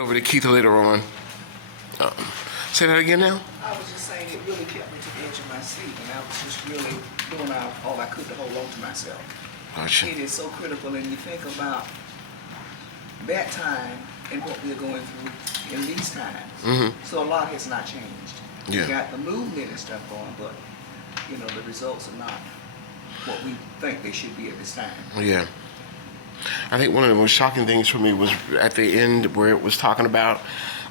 Over to Keith later on. Um, Say that again now? I was just saying it really kept me to the edge of my seat, and I was just really doing all I could to hold on to myself. Gotcha. It is so critical, and you think about that time and what we're going through in these times. Mm-hmm. So a lot has not changed. Yeah. We got the movement and stuff going, but the results are not what we think they should be at this time. Yeah. I think one of the most shocking things for me was at the end where it was talking about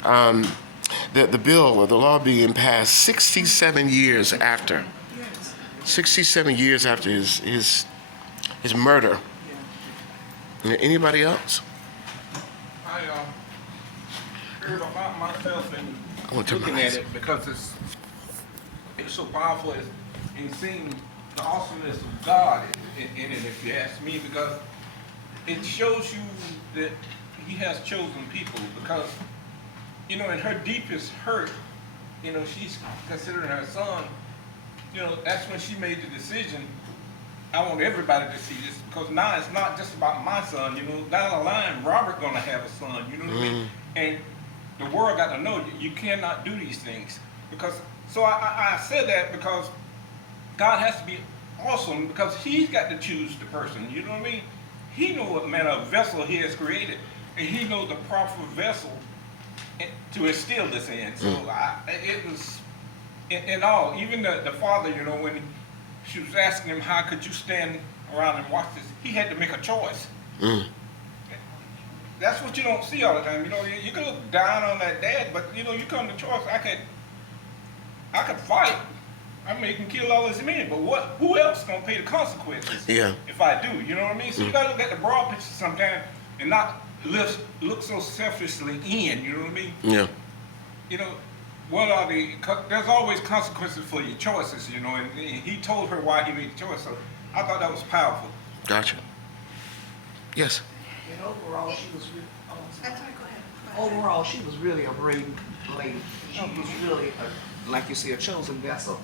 the bill or the law being passed 67 years after. Yes. 67 years after his murder. Yeah. Anybody else? I heard about myself and I want to turn looking my at eyes. it because it's so powerful and seeing the awesomeness of God in it, if you ask me, because it shows you that He has chosen people. Because in her deepest hurt, she's considering her son. That's when she made the decision. I want everybody to see this, because now it's not just about my son. Down the line, Robert gonna have a son. You know what I mean? And the world got to know you cannot do these things. So I said that because God has to be awesome, because He's got to choose the person. You know what I mean? He knows what manner of vessel He has created, and He knows the proper vessel to instill this in. So it was in all. Even the father, when she was asking him, how could you stand around and watch this? He had to make a choice. That's what you don't see all the time. You can look down on that dad, but you come to choice. I could fight. I may can kill all his men, but who else gonna pay the consequences? Yeah. If I do, you know what I mean? So you gotta look at the broad picture sometimes and not look so selfishly in. You know what I mean? Yeah. What are there's always consequences for your choices, and he told her why he made the choice, so I thought that was powerful. Gotcha. Yes. And overall, she was That's right, go ahead. overall, she was really a brave lady. She was really, like you say, a chosen vessel,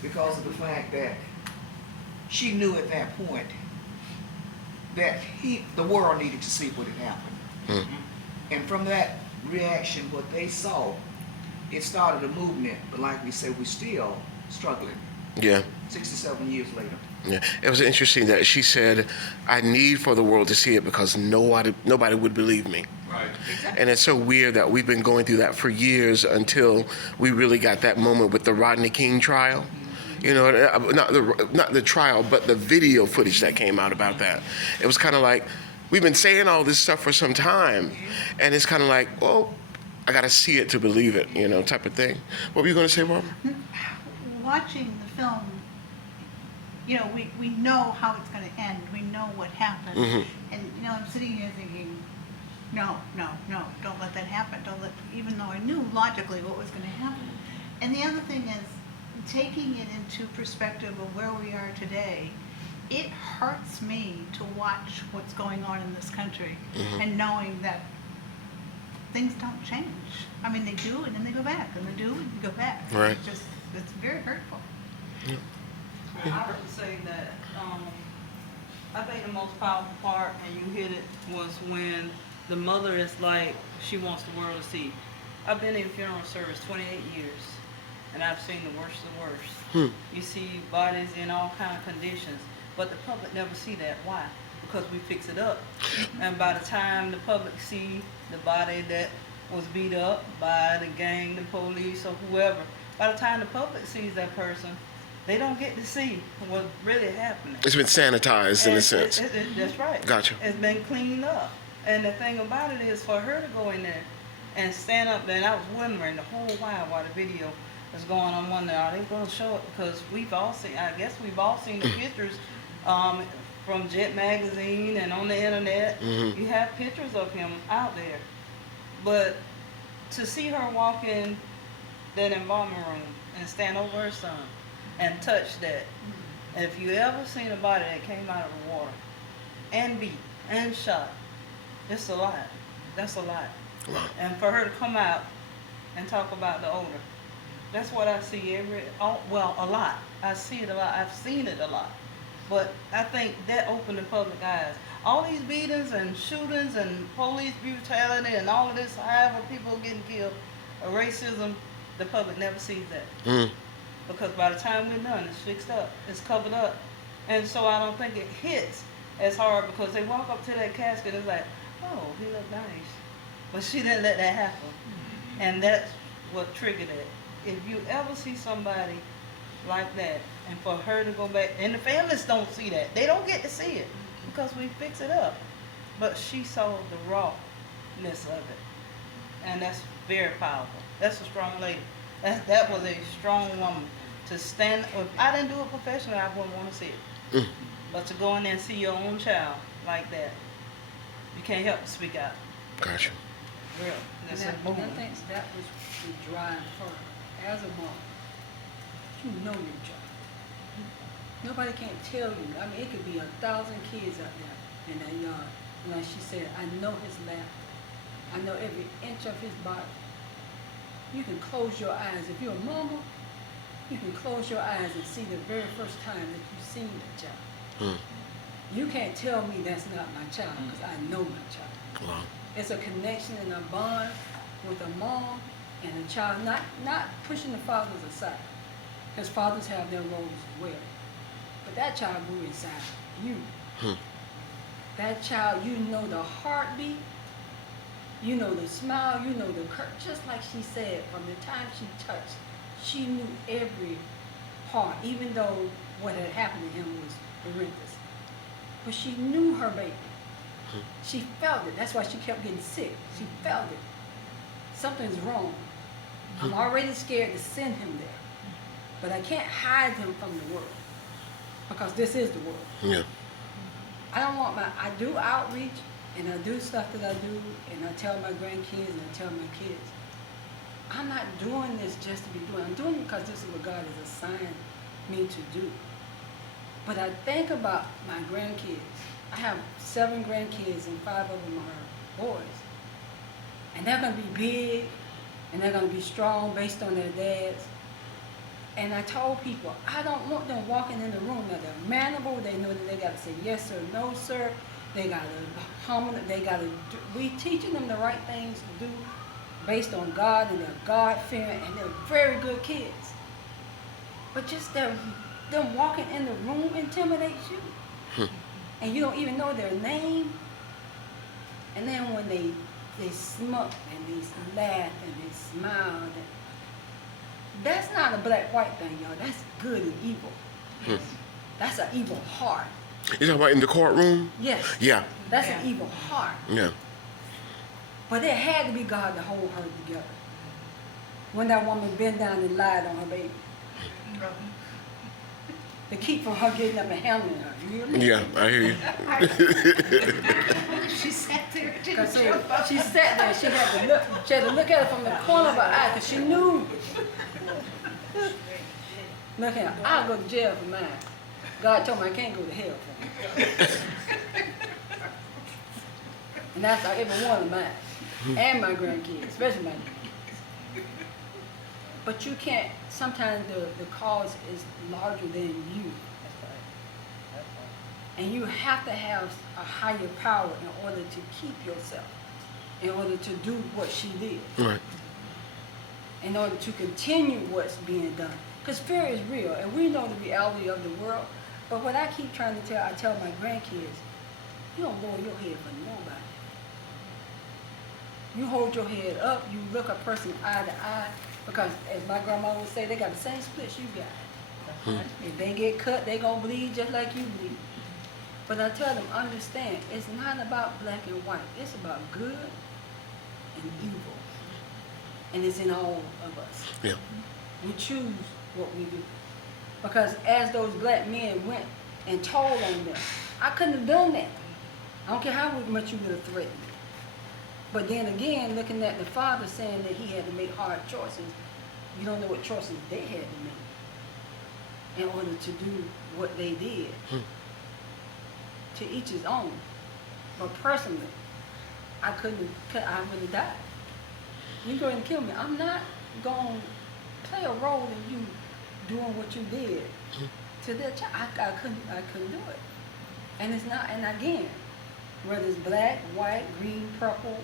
because of the fact that she knew at that point that the world needed to see what had happened. And from that reaction, what they saw, it started a movement. But like we said, we're still struggling Yeah. 67 years later. Yeah. It was interesting that she said, "I need for the world to see it because nobody would believe me." Right. And it's so weird that we've been going through that for years until we really got that moment with the Rodney King trial. Not the trial, but the video footage that came out about that. It was kind of like, we've been saying all this stuff for some time, and it's kind of like, well, I got to see it to believe it, type of thing. What were you going to say, Barbara? Watching the film, we know how it's going to end. We know what happened. And, I'm sitting here thinking, no, don't let that happen. Even though I knew logically what was going to happen. And the other thing is, taking it into perspective of where we are today, it hurts me to watch what's going on in this country and knowing that things don't change. I mean, they do, and then they go back, and they do, and they go back. Right. It's very hurtful. I would say that I think the most powerful part, and you hit it, was when the mother is like, she wants the world to see. I've been in funeral service 28 years, and I've seen the worst of the worst. You see bodies in all kind of conditions, but the public never see that. Why? Because we fix it up. And by the time the public see the body that was beat up by the gang, the police, or whoever, by the time the public sees that person, they don't get to see what's really happening. It's been sanitized in a sense. That's right. Gotcha. It's been cleaned up. And the thing about it is, for her to go in there and stand up there, and I was wondering the whole while the video was going on, I'm wondering, are they going to show it? Because we've all seen the pictures from Jet Magazine and on the internet. You have pictures of him out there. But to see her walk in that embalming room and stand over her son and touch that, and if you ever seen a body that came out of the water and beat and shot, it's a lot. That's a lot. Wow. And for her to come out and talk about the older, that's what I see a lot. I see it a lot. I've seen it a lot. But I think that opened the public eyes. All these beatings and shootings and police brutality and all of this, however people are getting killed, or racism, the public never sees that. Mm. Because by the time we're done, it's fixed up, it's covered up. And so I don't think it hits as hard because they walk up to that casket and it's like, oh, he looked nice. But she didn't let that happen. And that's what triggered it. If you ever see somebody like that, and for her to go back, and the families don't see that. They don't get to see it because we fix it up. But she saw the rawness of it. And that's very powerful. That's a strong lady. That was a strong woman to stand. If I didn't do it professionally, I wouldn't want to see it. Mm. But to go in there and see your own child like that, you can't help but speak out. Gotcha. Real. And That's I, a and movement. I think that was the drive for her. As a mom, you know your job. Nobody can't tell you. I mean, it could be 1,000 kids out there in that yard. And like she said, I know his laughter. I know every inch of his body. You can close your eyes. If you're a mama, you can close your eyes and see the very first time that you've seen that child. Mm. You can't tell me that's not my child because I know my child. Wow. It's a connection and a bond with a mom and a child, not pushing the fathers aside, because fathers have their roles as well. But that child grew inside you. Hmm. That child, you know the heartbeat, you know the smile, you know the just like she said, from the time she touched, she knew every part, even though what had happened to him was horrendous. But she knew her baby. She felt it. That's why she kept getting sick. She felt it. Something's wrong. I'm already scared to send him there. But I can't hide him from the world. Because this is the world. Yeah. I do outreach and I do stuff that I do and I tell my grandkids and I tell my kids. I'm not doing this just to be doing it. I'm doing it because this is what God has assigned me to do. But I think about my grandkids. I have 7 grandkids and 5 of them are boys. And they're going to be big and they're going to be strong based on their dads. And I told people, I don't want them walking in the room that they're manable. They know that they got to say yes sir, no sir. They got to hum, they got to, we teaching them the right things to do based on God and they're God-fearing and they're very good kids. But just them walking in the room intimidates you. And you don't even know their name. And then when they smirk and they laugh and they smile, that's not a black-white thing, y'all. That's good and evil. That's an evil heart. You talking about in the courtroom? Yes. Yeah. That's an evil heart. Yeah. But it had to be God to hold her together. When that woman bent down and lied on her baby. To keep from her getting up and handling her. You hear me? Yeah, I hear you. She sat there and didn't Because jump up. she sat there, she had to look at her from the corner of her eye because she knew. Look here, I'll go to jail for mine. God told me I can't go to hell for mine. And that's like every one of mine. And my grandkids, especially my grandkids. But you can't, sometimes the cause is larger than you. And you have to have a higher power in order to keep yourself, in order to do what she did, Right. in order to continue what's being done. Because fear is real, and we know the reality of the world. But what I keep trying to tell, I tell my grandkids, you don't lower your head for nobody. You hold your head up, you look a person eye to eye, because as my grandma would say, they got the same splits you got. If they get cut, they gonna bleed just like you bleed. But I tell them, understand, it's not about black and white. It's about good and evil. And it's in all of us. Yeah. We choose what we do. Because as those black men went and told on them, I couldn't have done that. I don't care how much you would have threatened me. But then again, looking at the father saying that he had to make hard choices, you don't know what choices they had to make in order to do what they did. To each his own. But personally, I would have died. You go ahead and kill me. I'm not going to play a role in you doing what you did to their child. I couldn't do it. And it's not, and again, whether it's black, white, green, purple,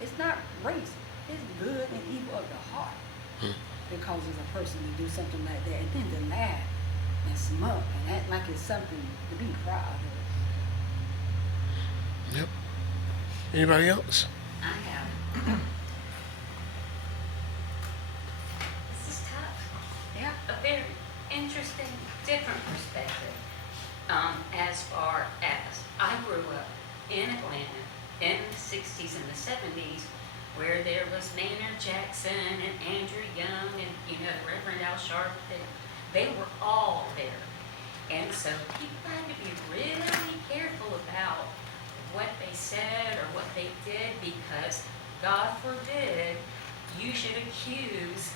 it's not race. It's good and evil of the heart that causes a person to do something like that, and then to laugh and smirk and act like it's something to be proud of. Yep. Anybody else? I have. This is tough. Yeah. A very interesting, different perspective. As far as I grew up in Atlanta in the 60s and the 70s, where there was Maynard Jackson and Andrew Young and, Reverend Al Sharpton. They were all there. And so people had to be really careful about what they said or what they did, because God forbid you should accuse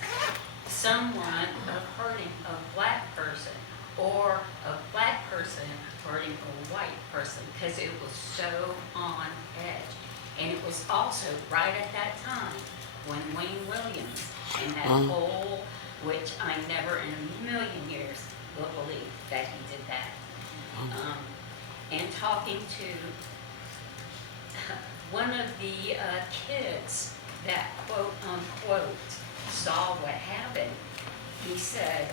someone of hurting a black person or a black person hurting a white person, because it was so on edge. And it was also right at that time when Wayne Williams and that whole, which I never in a million years will believe that he did that. And talking to one of the kids that quote unquote saw what happened, he said,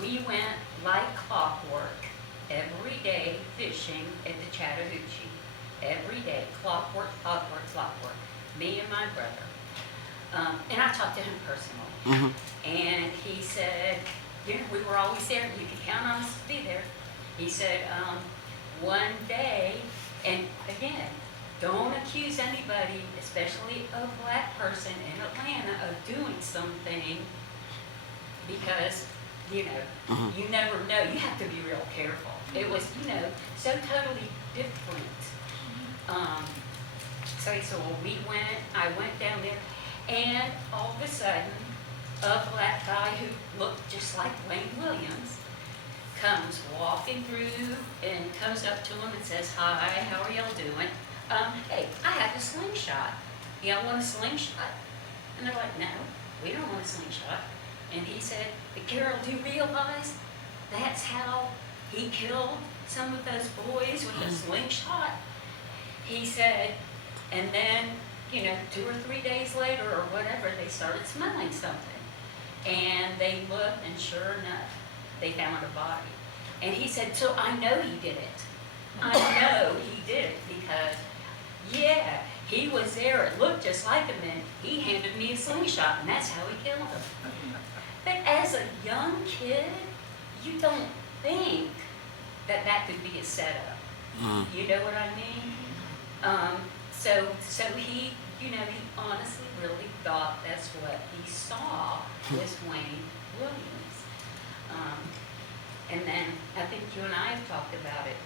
we went like clockwork every day fishing at the Chattahoochee. Every day, clockwork, me and my brother. And I talked to him personally. And he said, we were always there. You could count on us to be there. He said, one day, and again, don't accuse anybody, especially a black person in Atlanta, of doing something, because, you never know. You have to be real careful. It was, so totally different. So he said, well, I went down there, and all of a sudden, a black guy who looked just like Wayne Williams comes walking through and comes up to him and says, hi, how are y'all doing? Hey, I have a slingshot. Y'all want a slingshot? And they're like, no, we don't want a slingshot. And he said, but Carol, do you realize that's how he killed some of those boys with a slingshot? He said, and then, 2 or 3 days later or whatever, they started smelling something. And they looked, and sure enough, they found a body. And he said, so I know he did it. I know he did it because, yeah, he was there. It looked just like him, and he handed me a slingshot, and that's how he killed him. But as a young kid, you don't think that that could be a setup. You know what I mean? So he, he honestly really thought that's what he saw was Wayne Williams. And then I think you and I have talked about it.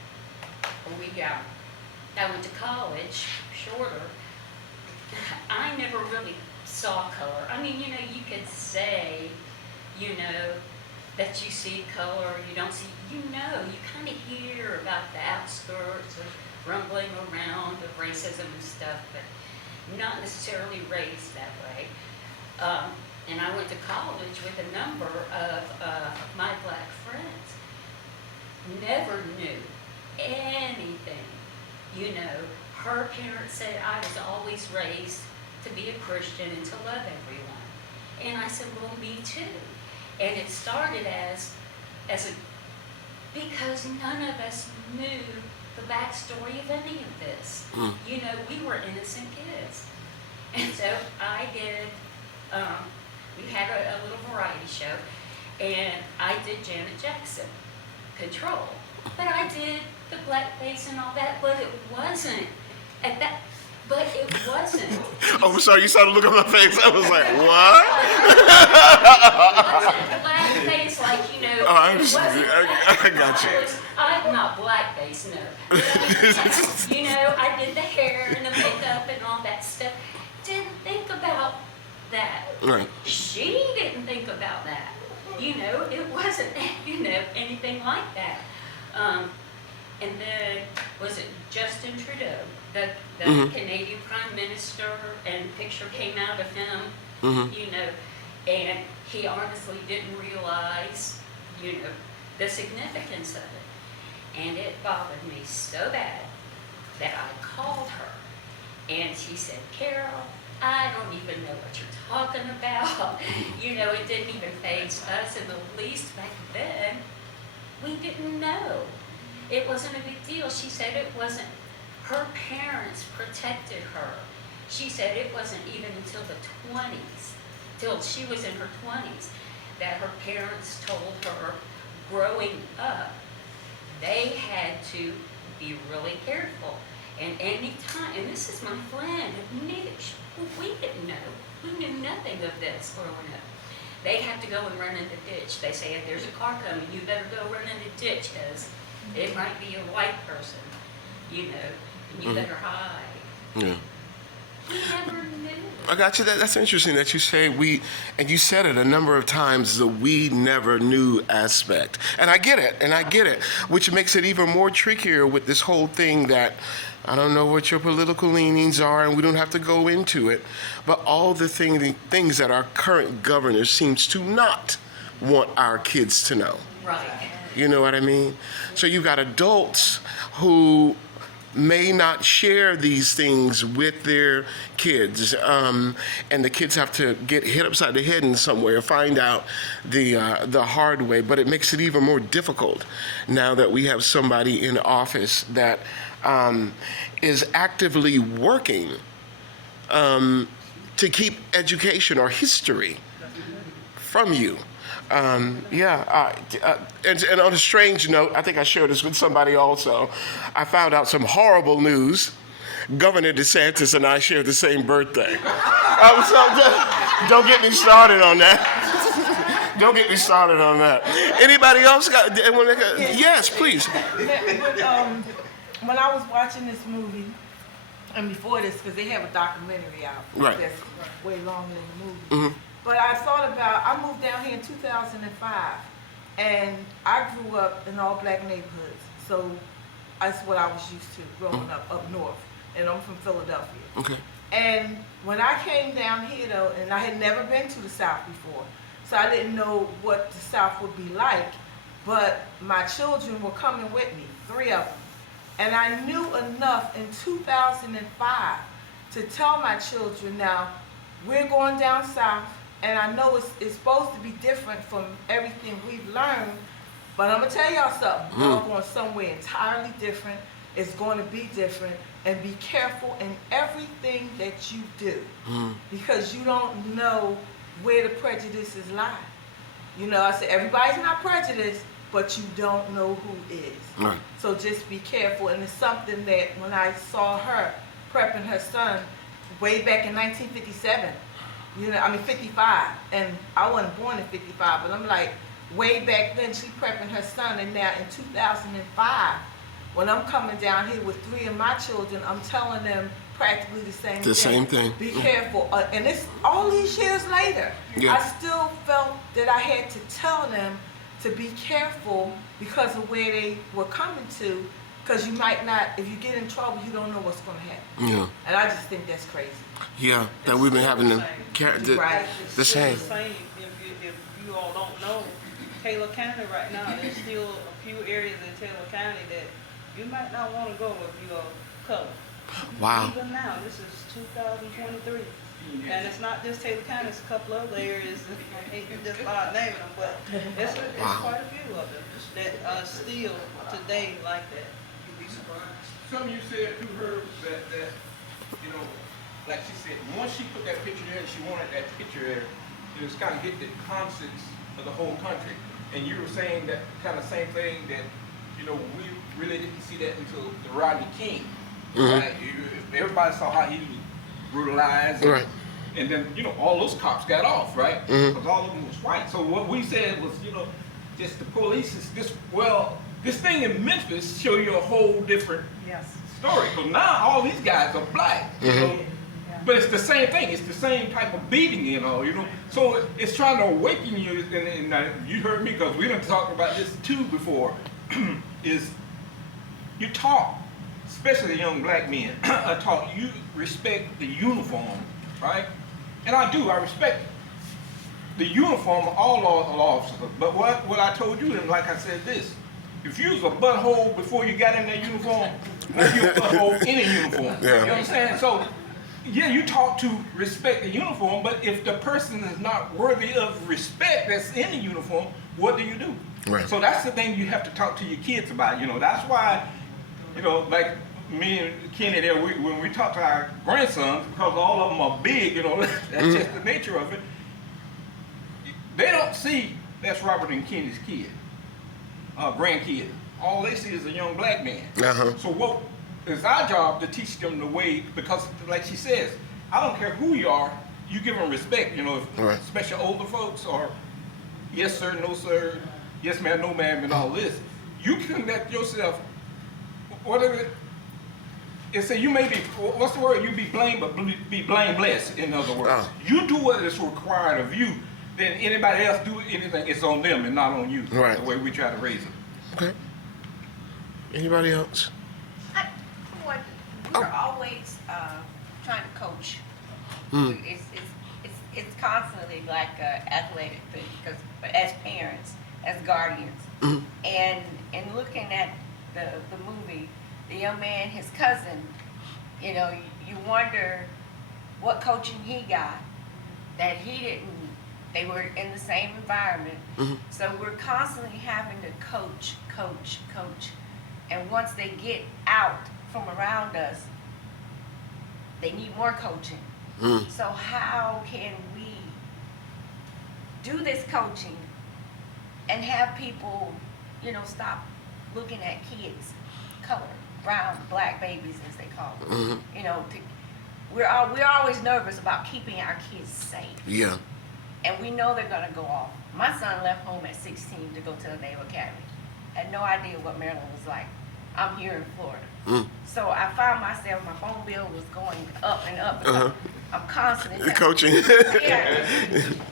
I went to college, shorter. I never really saw color. I mean, you could say, that you see color, you don't see, you kind of hear about the outskirts of rumbling around of racism and stuff, but not necessarily raised that way. And I went to college with a number of my black friends. Never knew anything. Her parents said I was always raised to be a Christian and to love everyone. And I said, well, me too. And it started because none of us knew the backstory of any of this. We were innocent kids. And so I did, we had a little variety show, and I did Janet Jackson, Control. But I did the blackface and all that, but it wasn't at that. But it wasn't. Oh, I'm sorry, you saw the look on my face. I was like, what? It wasn't blackface like, Oh, I understand. I got you. I'm not blackface, no. But, I did the hair and the makeup and all that stuff. Didn't think about that. Right. She didn't think about that. It wasn't, anything like that. And then, was it Justin Trudeau, the Canadian Prime Minister, and a picture came out of him, and he honestly didn't realize, you know, the significance of it. And it bothered me so bad that I called her. And she said, Carol, I don't even know what you're talking about. You know, it didn't even faze us in the least back then. We didn't know. It wasn't a big deal. She said it wasn't. Her parents protected her. She said it wasn't even until the 20s, till she was in her 20s, that her parents told her growing up they had to be really careful. And any time, and this is my friend, we didn't know. We knew nothing of this growing up. They'd have to go and run in the ditch. They say, if there's a car coming, you better go run in the ditch, because it might be a white person, you know, and you better hide. Yeah. We never knew. I got you. That's interesting that you say we, and you said it a number of times, the we never knew aspect. And I get it, which makes it even more trickier with this whole thing that I don't know what your political leanings are, and we don't have to go into it, but all the things that our current governor seems to not want our kids to know. Right. You know what I mean? So you've got adults who may not share these things with their kids, and the kids have to get hit upside the head in some way or find out the hard way. But it makes it even more difficult now that we have somebody in office that is actively working to keep education or history from you. And on a strange note, I think I shared this with somebody also. I found out some horrible news. Governor DeSantis and I share the same birthday. Don't get me started on that. Don't get me started on that. Anybody else got? Yes, please. When I was watching this movie, and before this, because they have a documentary out Right. that's way longer than the movie. But I thought about, I moved down here in 2005, and I grew up in all black neighborhoods. So that's what I was used to growing up north, and I'm from Philadelphia. Okay. And when I came down here though, and I had never been to the South before, so I didn't know what the South would be like, but my children were coming with me, 3 of them. And I knew enough in 2005 to tell my children, now, we're going down south, and I know it's supposed to be different from everything we've learned, but I'm going to tell y'all something. We're going somewhere entirely different. It's going to be different, and be careful in everything that you do, because you don't know where the prejudices lie. You know, I said, everybody's not prejudiced, but you don't know who is. Right. So just be careful. And it's something that when I saw her prepping her son way back in 1957, 55, and I wasn't born in 55, but I'm like, way back then she prepping her son, and now in 2005, when I'm coming down here with 3 of my children, I'm telling them practically the same thing. The same thing. Be careful. And it's all these years later. Yeah. I still felt that I had to tell them to be careful because of where they were coming to, because you might not, if you get in trouble, you don't know what's going to happen. Yeah. And I just think that's crazy. Yeah. That we've been having to carry Right. the same. It's the same. If you all don't know, Taylor County right now, there's still a few areas in Taylor County that you might not want to go if you're color. Wow. Even now, this is 2023. And it's not just Taylor County, it's a couple other areas, I hate to just start naming them, but it's quite a few of them that are still today like that. Some of you said to her that, you know, like she said, once she put that picture there, and she wanted that picture there, it was kind of hit the conscience of the whole country. And you were saying that kind of same thing that, you know, we really didn't see that until the Rodney King. Right? Everybody saw how he was brutalized. Right. And then, you know, all those cops got off, right? Because all of them was white. So what we said was, you know, just the police is this, well, this thing in Memphis show you a whole different story. Because now all these guys are black, you know. But it's the same thing. It's the same type of beating, you know. So it's trying to awaken you. And you heard me, because we done talked about this too before. Is you taught, especially young black men, are taught you respect the uniform, right? And I do. I respect it. the uniform of all law officers. But what I told you, and like I said this, if you was a butthole before you got in that uniform, now you a butthole in a uniform. Yeah. You understand? So, yeah, you talk to respect the uniform, but if the person is not worthy of respect that's in the uniform, what do you do? Right. So that's the thing you have to talk to your kids about. You know, that's why, you know, like me and Kenny there, when we talk to our grandsons, because all of them are big, you know, that's just the nature of it. They don't see that's Robert and Kenny's kid, grandkid. All they see is a young black man. Uh-huh. So what is our job to teach them the way, because like she says, I don't care who you are, you give them respect, you know, if, Right. especially older folks, or yes sir, no sir, yes ma'am, no ma'am, and all this. You conduct yourself, whatever, it say you may be, what's the word, you be blamed, but be blameless, in other words. Oh. You do what is required of you, then anybody else do anything, it's on them and not on you. Right. The way we try to raise them. Okay. Anybody else? We're always trying to coach. It's constantly like an athletic thing, because as parents, as guardians, and looking at the movie, the young man, his cousin, you know, you wonder what coaching he got that he didn't. They were in the same environment, so we're constantly having to coach, and once they get out from around us, they need more coaching. So how can we do this coaching and have people, you know, stop looking at kids, color, brown, black babies as they call them. You know, we're always nervous about keeping our kids safe. Yeah. And we know they're gonna go off. My son left home at 16 to go to the Naval Academy. Had no idea what Maryland was like. I'm here in Florida. So I found myself, my phone bill was going up and up. And I'm constantly Coaching. Yeah.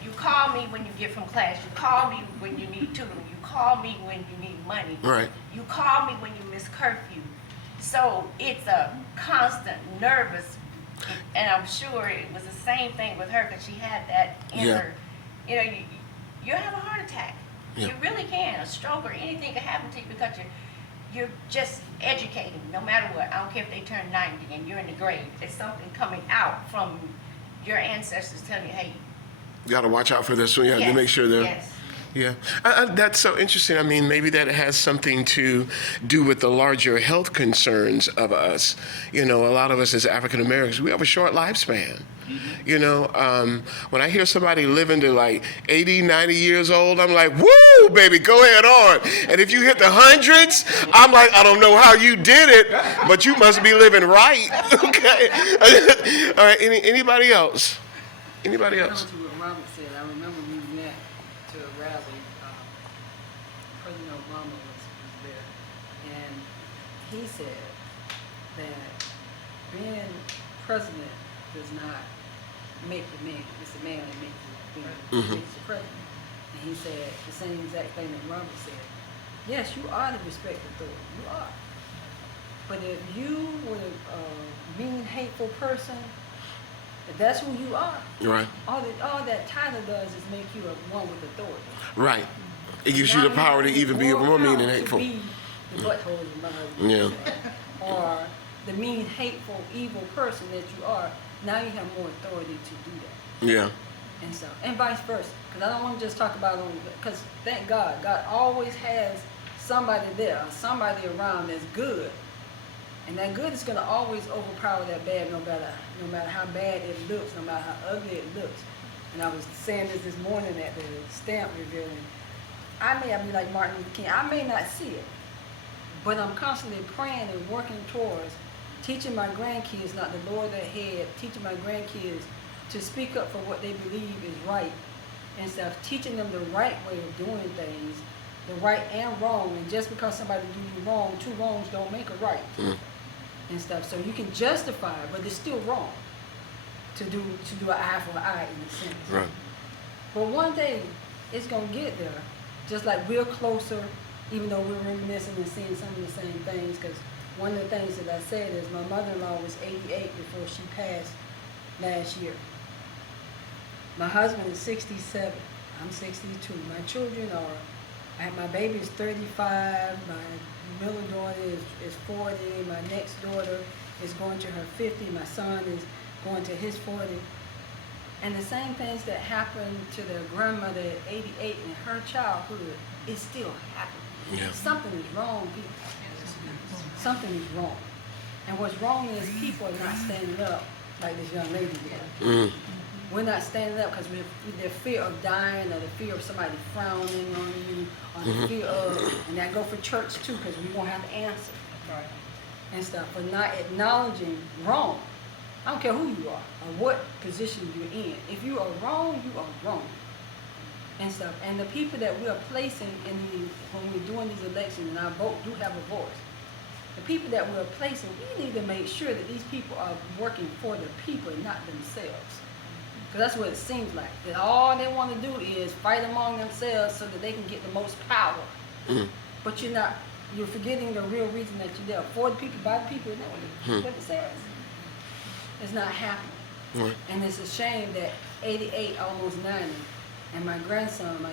You call me when you get from class. You call me when you need tutoring. You call me when you need money. Right. You call me when you miss curfew. So it's a constant nervous, and I'm sure it was the same thing with her, because she had that in Yeah. her. You know, you have a heart attack. Yeah. You really can. A stroke or anything can happen to you because you're just educating, no matter what. I don't care if they turn 90 and you're in the grave. It's something coming out from your ancestors telling you, hey. You got to watch out for this one. You have to make sure they're. Yes. Yeah, that's so interesting. I mean, maybe that has something to do with the larger health concerns of us. You know, a lot of us as African Americans, we have a short lifespan. You know, when I hear somebody living to like 80, 90 years old, I'm like, woo, baby, go ahead on. And if you hit the hundreds, I'm like, I don't know how you did it, but you must be living right. Okay. All right, anybody else? Anybody else? To what Robert said, I remember we met to a rally. President Obama was there, and he said that being president does not make the man; it's the man that makes the president. And he said the same exact thing that Robert said. Yes, you are to respect authority. You are. But if you were a mean, hateful person, if that's who you are, Right. all that title does is make you a one with authority. Right. It gives you the power to even be more mean and hateful. To be the butthole of my husband. Yeah. Or the mean, hateful, evil person that you are. Now you have more authority to do that. Yeah. And so, and vice versa. Because I don't want to just talk about only, because thank God, God always has somebody there, somebody around that's good. And that good is going to always overpower that bad, no matter how bad it looks, no matter how ugly it looks. And I was saying this morning at the stamp revealing. I may be like Martin Luther King. I may not see it, but I'm constantly praying and working towards teaching my grandkids not to lower their head, teaching my grandkids to speak up for what they believe is right, instead of teaching them the right way of doing things, the right and wrong. And just because somebody do you wrong, two wrongs don't make a right. And stuff. So you can justify it, but it's still wrong to do an eye for an eye in a sense. Right. But one day it's gonna get there. Just like we're closer, even though we're reminiscing and seeing some of the same things. Because one of the things that I said is my mother-in-law was 88 before she passed last year. My husband is 67. I'm 62. My children are, my baby is 35. My middle daughter is 40. My next daughter is going to her 50. My son is going to his 40. And the same things that happened to their grandmother at 88 in her childhood is still happening. Yeah. Something is wrong, people. Something is wrong. And what's wrong is people are not standing up like this young lady did. Mm. We're not standing up because we're the fear of dying, or the fear of somebody frowning on you, or the fear of, and that go for church too, because we won't have the answer, right? And stuff, for not acknowledging wrong. I don't care who you are or what position you're in. If you are wrong, you are wrong. And stuff. And the people that we are placing in when we're doing these elections, and our vote do have a voice. The people that we're placing, we need to make sure that these people are working for the people and not themselves. Because that's what it seems like. That all they want to do is fight among themselves so that they can get the most power. Mm. But you're forgetting the real reason that you're there. For the people, by the people, what it says. It's not happening. Right. And it's a shame that 88, almost 90, and my grandson, my